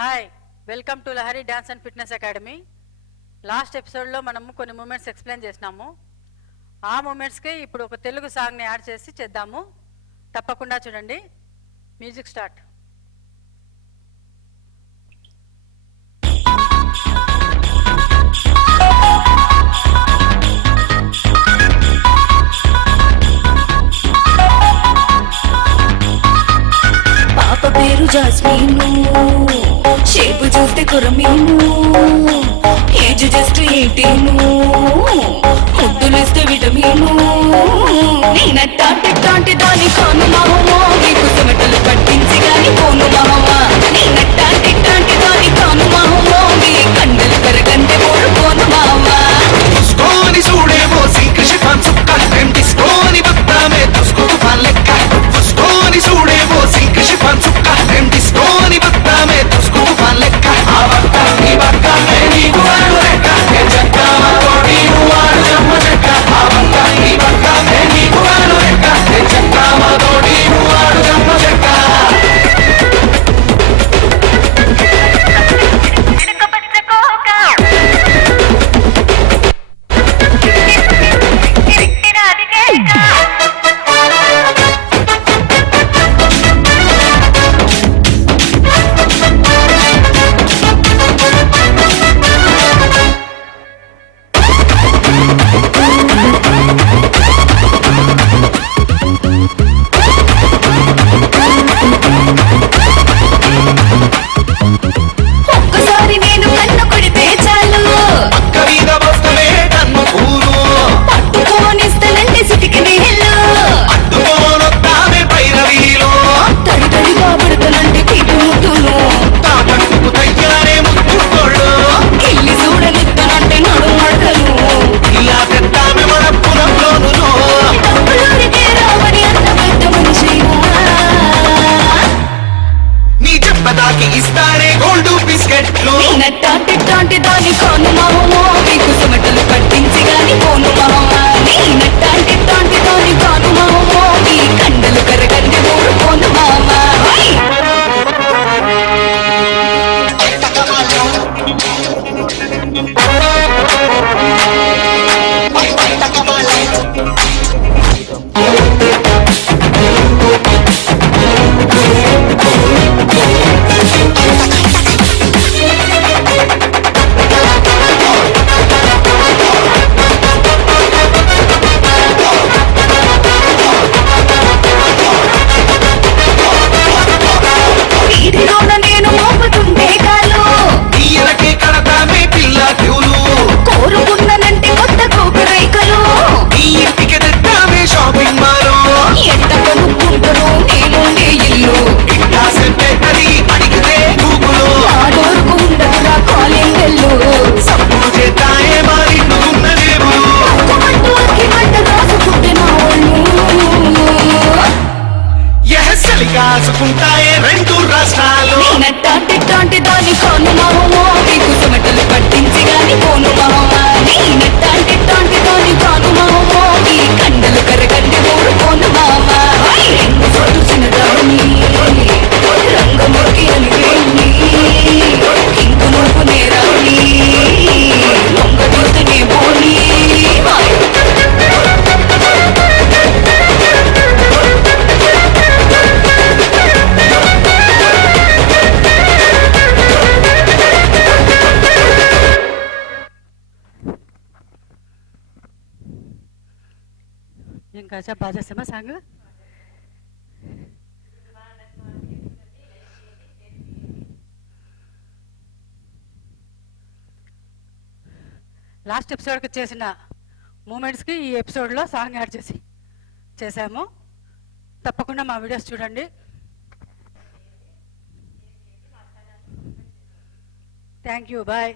Hi, welcome to Lahari dance and fitness academy. Last ఎపిసోడ్లో మనము కొన్ని మూమెంట్స్ ఎక్స్ప్లెయిన్ చేసినాము. ఆ మూమెంట్స్కి ఇప్పుడు ఒక తెలుగు సాంగ్ని యాడ్ చేసి చేద్దాము. తప్పకుండా చూడండి. Music start. పాప పేరు జాస్మిను, షేపు చూస్తే కొరమీను, ఏజ్ జస్ట్ 18, ముద్దులిస్తే విటమీను. నేనట్టాంటి దాని కాను మావా, మీకు చెమటలు పట్టించి గాని పోను మావా. నేనట్టాంటి దాని కాను మావా, మీ కండలు కరగంటే పోను మావా. చూసుకొని చూడేమో శ్రీకృష్ణ పంచుక్క తీసుకొని బతామే చూసుకో లెక్క. చూసుకొని చూడేమో శ్రీకృష్ణ పంచుక్క తీసుకొని బతామే చూసుకో లెక్క. ఆ బక్క ఈ బక్క నీకు వాడు లెక్క, చెక్క మాతోటి వాడు జమ్మ చెక్క. ఆ బక్క ఈ బక్క నీకు వాడు లెక్క, చెక్క మాతోటి వాడు జమ్మ చెక్క. ఒక్కసారి నేను కన్ను కొడితే చాలు, కవిత వస్తమే కన్ను పూలు పట్టుకోనిస్తానంటే సిటికి నీళ్ళు. అడ్డుకోనొత్తామే పైరవీలో తడిగా పడుతానంటే పీటు ముద్దులు, తాపట్టుకు తయ్యారే ముద్దుకోళ్ళు. కిల్లి చూడనిస్తానంటే నడు మడతలు. ఇలా పెద్దామె మన పురంలోను డబ్బులోనికే రావని అంత పెద్ద మనిషిగా. నీ చెప్పదాకి ఇస్తానే గోల్డ్ బిస్కెట్లు. నేనట్టాంటి దాని కాను మావా, మీకు చెమటలు పట్టించి గాని పోను మావా. నేనట్టాంటి దాని కాను మావా, మీ కండలు కరగండి పోను మావా. వీధిలోన నేను మోపుతుంటే కాలు, తీయలకే కడతామే పిల్ల క్యూలు. కోరుకున్నానంటే కొత్త కోకరైకలు. నీ ఇంటికి తెద్దామే షాపింగ్ మాలు. ఎంత కొనుక్కుంటారో నేనుండే ఇల్లు, ఇట్టా సెంపెట్టది అడిగితే గూగులు. ఆ డోరుకు ఉండదురా కాలింగ్ బెల్లు. సప్పుడు చేద్దాయే మా నిన్ను ఉన్న దేవులు. అక్కుమంటూ అక్కిమంట రాసుకుంటున్న వాళ్ళు. ఎహసలి కాసుకుంటాయే రెండు రాష్ట్రాలు. నేనట్టాంటి దాని కాను మావా, మీకు చెమటలు పట్టించి గాని పోను మావా. నేనట్టాంటి దాని కాను మావా, మీ కండలు కరగండి పోను మావా. రంగు చోటు చిన్నదాన్ని, రంగముకి అలివేణి, ఇంకు నువ్వు నేరాన్ని, దొంగ చూస్తేనే పోనీ. ఇంకా బాగా చేస్తామా సాంగ్? లాస్ట్ ఎపిసోడ్కి చేసిన మూమెంట్స్కి ఈ ఎపిసోడ్లో సాంగ్ యాడ్ చేసాము. తప్పకుండా మా వీడియోస్ చూడండి. Thank you, bye.